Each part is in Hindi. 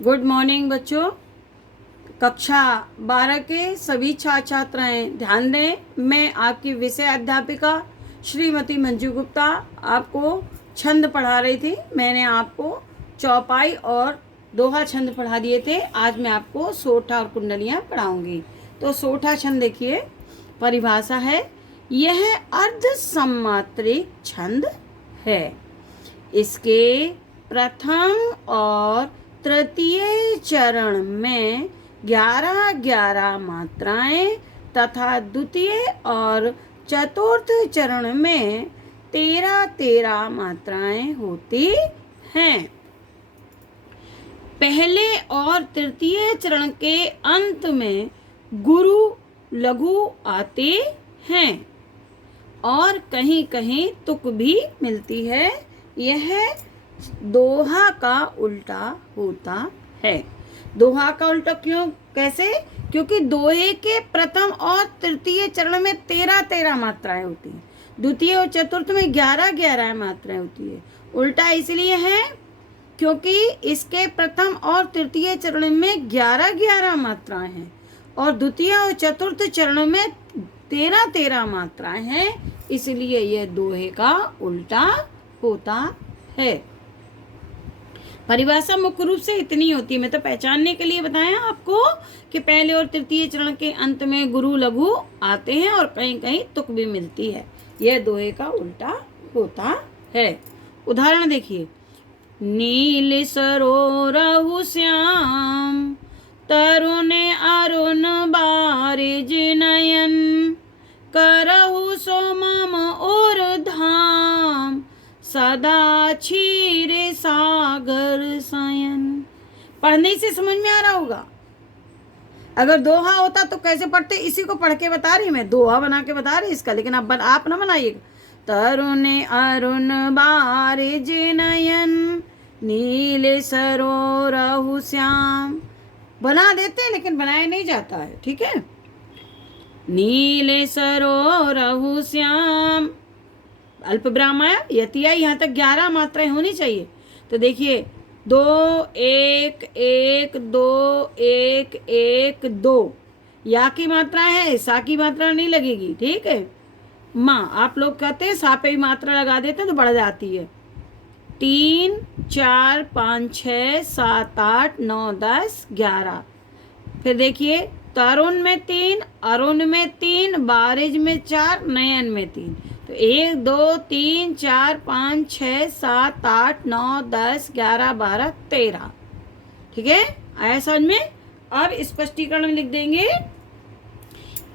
गुड मॉर्निंग बच्चों। कक्षा 12 के सभी छात्र छात्राएं ध्यान दें। मैं आपकी विषय अध्यापिका श्रीमती मंजू गुप्ता आपको छंद पढ़ा रही थी। मैंने आपको चौपाई और दोहा छंद पढ़ा दिए थे। आज मैं आपको सोठा और कुंडलियां पढ़ाऊंगी। तो सोठा छंद देखिए, परिभाषा है, यह अर्ध सम्मात्रिक छंद है। इसके प्रथम और तृतीय चरण में 11-11 मात्राएं तथा द्वितीय और चतुर्थ चरण में 13-13 मात्राएं होती हैं। पहले और तृतीय चरण के अंत में गुरु लघु आते हैं और कहीं कहीं तुक भी मिलती है। यह दोहा का उल्टा होता है। दोहा का उल्टा क्यों, कैसे? क्योंकि दोहे के प्रथम और तृतीय चरण में 13-13 मात्राएं होती हैं, द्वितीय और चतुर्थ में 11-11 मात्राएं होती है। उल्टा इसलिए है क्योंकि इसके प्रथम और तृतीय चरण में 11-11 मात्राएं हैं और द्वितीय और चतुर्थ चरण में 13-13 मात्राएं हैं, इसलिए यह दोहे का उल्टा होता है। परिभाषा मुख्य रूप से इतनी होती है। मैं तो पहचानने के लिए बताया आपको कि पहले और तृतीय चरण के अंत में गुरु लघु आते हैं और कहीं कहीं तुक भी मिलती है। यह दोहे का उल्टा होता है। उदाहरण देखिए, नील सरोरहु श्याम तरुण अरुण बारिज नयन करहु सो मम और धाम सदा क्षीर सागर शयन। पढ़ने से समझ में आ रहा होगा। अगर दोहा होता तो कैसे पढ़ते, इसी को पढ़ के बता रही मैं, दोहा बना के बता रही इसका, लेकिन अब आप ना बनाइएगा। तरुण अरुण बारिज नयन नील सरोरहु श्याम, बना देते हैं लेकिन बनाया नहीं जाता है, ठीक है। नील सरोरहु श्याम, अल्प विराम आया, यतिया, यहाँ तक 11 मात्राएं होनी चाहिए। तो देखिए, 2 1 1 2 1 1 2 या की मात्रा है, सा की मात्रा नहीं लगेगी, ठीक है। माँ, आप लोग कहते हैं सा पे भी मात्रा लगा देते हैं तो बढ़ जाती है। 3 4 5 6 7 8 9 10 11। फिर देखिए, तरुण में 3, अरुण में 3, बारिज में 4, नयन में 3। तो 1 2 3 4 5 6 7 8 9 10 11 12 13, ठीक है। आया समझ में? अब स्पष्टीकरण लिख देंगे।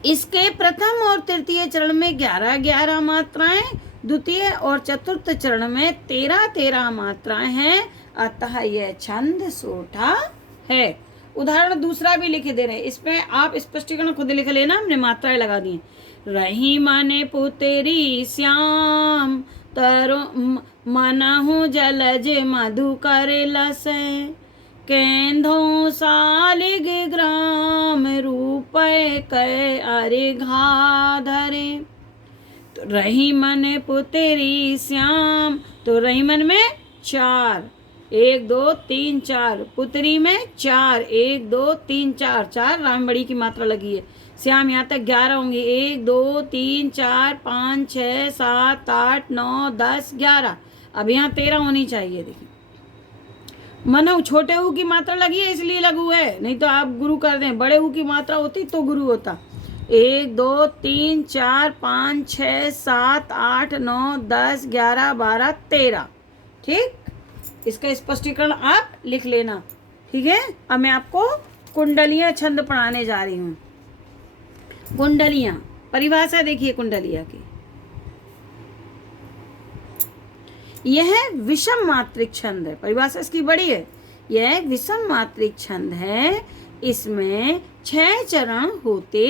इसके प्रथम और तृतीय चरण में 11-11 मात्राएं, द्वितीय और चतुर्थ चरण में 13-13 मात्राएं हैं, अतः यह छंद सोठा है। उदाहरण दूसरा भी लिखे दे रहे हैं, इसमें आप स्पष्टीकरण खुद लिख लेना, हमने मात्राएं लगा दी। रही माने पुत्री श्याम तरु मनहु जलज मधु कर लसे केंधो सालिग ग्राम रूपय कै अरे घा धरे। तो रही मन पुत्री श्याम, तो रही मन में 4, 1 2 3 4, पुत्री में 4, 1 2 3 4, 4 रामबड़ी की मात्रा लगी है। श्याम यहाँ तक 11 होंगे, 1 2 3 4 5 6 7 8 9 10 11। अब यहाँ 13 होनी चाहिए। देखिए, मनो छोटे ऊ की मात्रा लगी है इसलिए लघु है, नहीं तो आप गुरु कर दें। बड़े ऊ की मात्रा होती तो गुरु होता। 1 2 3 4 5 6 7 8 9 10 11 12 13, ठीक। इसका स्पष्टीकरण आप लिख लेना, ठीक है। अब मैं आपको कुंडलियां छंद पढ़ाने जा रही हूँ। कुंडलियां, परिभाषा देखिए कुंडलिया की, यह विषम मात्रिक छंद है। परिभाषा इसकी बड़ी है। यह विषम मात्रिक छंद है। इसमें 6 चरण होते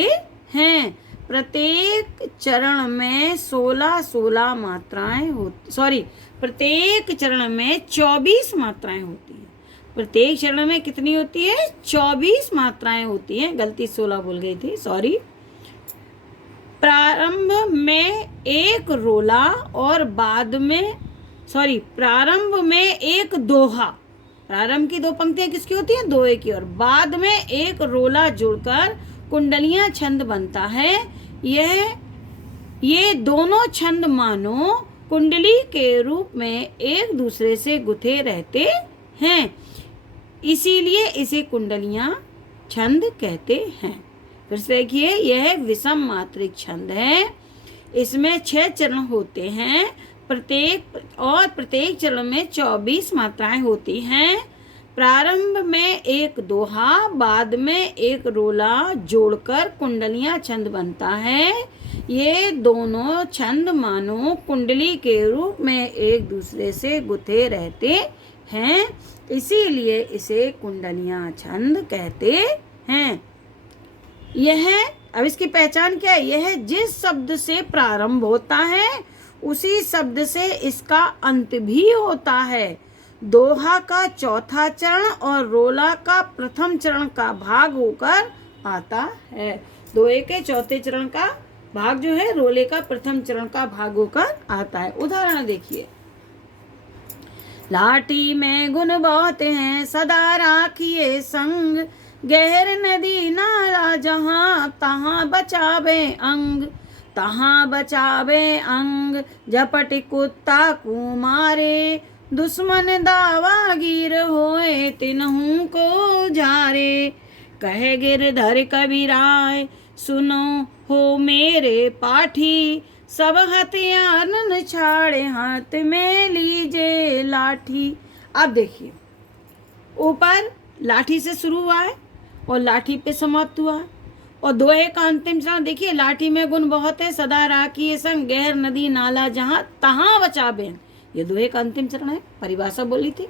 हैं। प्रत्येक चरण में 16 मात्राएं होती, प्रत्येक चरण में 24 मात्राएं होती हैं। प्रत्येक चरण में कितनी होती है? 24 मात्राएं होती हैं। गलती 16 बोल गई थी, सॉरी। प्रारंभ में एक रोला और बाद में प्रारंभ में एक दोहा प्रारंभ की 2 पंक्तियां किसकी होती हैं? दोहे की। और बाद में एक रोला जुड़कर कुंडलियां छंद बनता है। ये दोनों छंद मानो कुंडली के रूप में एक दूसरे से गुथे रहते हैं, इसीलिए इसे कुंडलियां छंद कहते हैं। फिर से देखिए, यह विषम मात्रिक छंद है। इसमें 6 चरण होते हैं, प्रत्येक चरण में 24 मात्राएं होती हैं। प्रारंभ में एक दोहा, बाद में एक रोला जोड़कर कुंडलियां छंद बनता है। ये दोनों छंद मानो कुंडली के रूप में एक दूसरे से गुथे रहते हैं, इसीलिए इसे कुंडलियां छंद कहते हैं। अब इसकी पहचान क्या है? यह जिस शब्द से प्रारंभ होता है उसी शब्द से इसका अंत भी होता है। दोहा का चौथा चरण और रोला का प्रथम चरण का भाग होकर आता है। दोहे के चौथे चरण का भाग जो है रोले का प्रथम चरण का भाग होकर आता है। उदाहरण देखिए, लाठी में गुण बहुत हैं, सदा राखिए संग, गहर नदी नाला जहाँ तहाँ बचावे अंग, तहाँ बचावे अंग, झपट कुत्ता को मारे, दुश्मन दावागीर होए तिन्हू को झारे, कहे गिरधर कबीराय सुनो हो मेरे पाठी, सब हथियार न छाड़े हाथ में लीजे लाठी। अब देखिए, ऊपर लाठी से शुरू हुआ है और लाठी पे समाप्त हुआ है। और दोहे का अंतिम चरण देखिए, लाठी में गुण बहुत है, सदा राखिए संग, गहर नदी नाला जहाँ तहाँ बचावे। ये दोहे का अंतिम चरण है, परिभाषा बोली थी।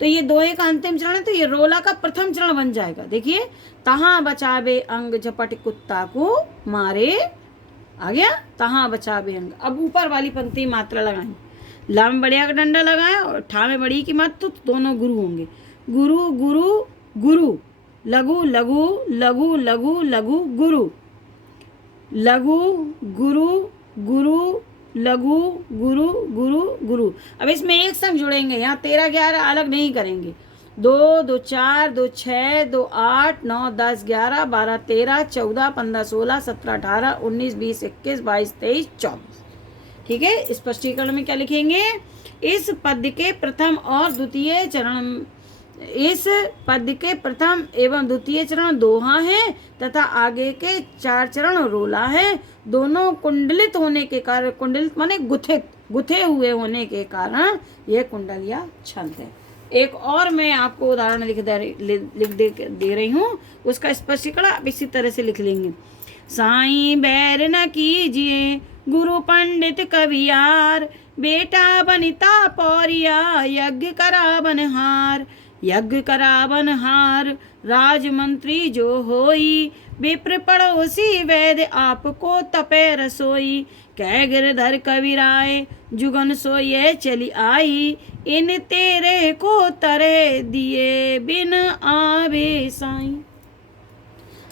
तो ये दोहे का अंतिम चरण है, तो ये रोला का प्रथम चरण बन जाएगा। देखिए, तहाँ बचावे अंग, झपट कुत्ता को मारे, आ गया तहाँ बचावे अंग। अब ऊपर वाली पंक्ति मात्रा लगाएं, ला में बढ़िया का डंडा लगाएं और ठा में बड़ी की मत, तो दोनों गुरु होंगे। गुरु गुरु गुरु, लघु लघु लघु लघु लघु गुरु, लघु गुरु गुरु लघु गुरु गुरु गुरु। अब इसमें एक संग जुड़ेंगे, यहाँ 13 11 अलग नहीं करेंगे। 2 2 4 2 6 2 8 9 10 11 12 13 14 15 16 17 18 19 20 21 22 23 24। ठीक है, स्पष्टीकरण में क्या लिखेंगे? इस पद्य के प्रथम और द्वितीय चरण, इस पद्य के प्रथम एवं द्वितीय चरण दोहा है तथा आगे के 4 चरण रोला है। दोनों कुंडलित होने के कारण, कुंडलित माने गुथे हुए होने के कारण यह कुंडलिया छंद है। एक और मैं आपको उदाहरण लिख दे रही हूँ, उसका स्पष्टीकरण आप इसी तरह से लिख लेंगे। साईं बैर न कीजिए गुरु पंडित कवियार, बेटा बनिता पौरिया यज्ञ करा बनहार, यज्ञ करा बनहार, राजमंत्री जो होई, विप्र पड़ोसी वैद्य आपको तपे रसोई, कह गिरधर कबीराय जुगन सोये चली आई, इन तेरे को तरे दिए बिन आवे साईं।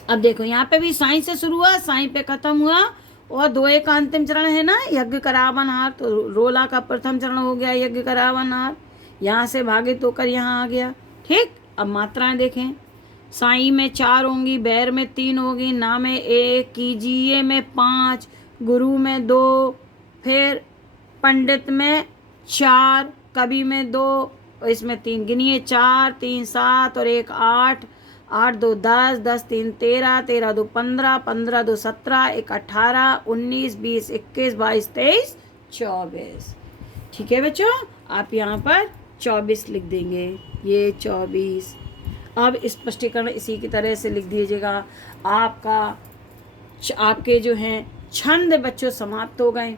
अब देखो, यहाँ पे भी साईं से शुरू हुआ, साईं पे खत्म हुआ। और दोहे का अंतिम चरण है ना यज्ञ करावनहार, तो रोला का प्रथम चरण हो गया यज्ञ करावनहार, यहाँ से भागित होकर यहाँ आ गया। ठीक, अब मात्राएं देखें, साईं में 4 होंगी, बैर में 3 होगी, ना में 1, कीजिए में 5, गुरु में 2, फिर पंडित में 4, कवि में 2, इसमें 3 गिनिए, 4 3 7 और 1 8, 8 2 10, 10 3 13, 13 2 15, 15 2 17, 1 18, 19 20 21 22 23 24। ठीक है बच्चों, आप यहाँ पर 24 लिख देंगे, ये 24। अब स्पष्टीकरण इसी की तरह से लिख दीजिएगा। आपके जो हैं छंद बच्चों समाप्त हो गए।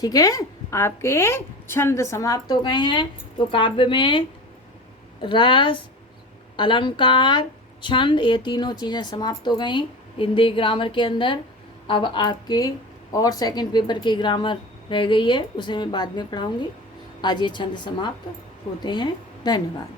ठीक है, आपके छंद समाप्त हो गए हैं। तो काव्य में रस, अलंकार, छंद, ये तीनों चीज़ें समाप्त हो गई हिंदी ग्रामर के अंदर। अब आपके और सेकंड पेपर की ग्रामर रह गई है, उसे मैं बाद में पढ़ाऊंगी। आज ये छंद समाप्त होते हैं। धन्यवाद।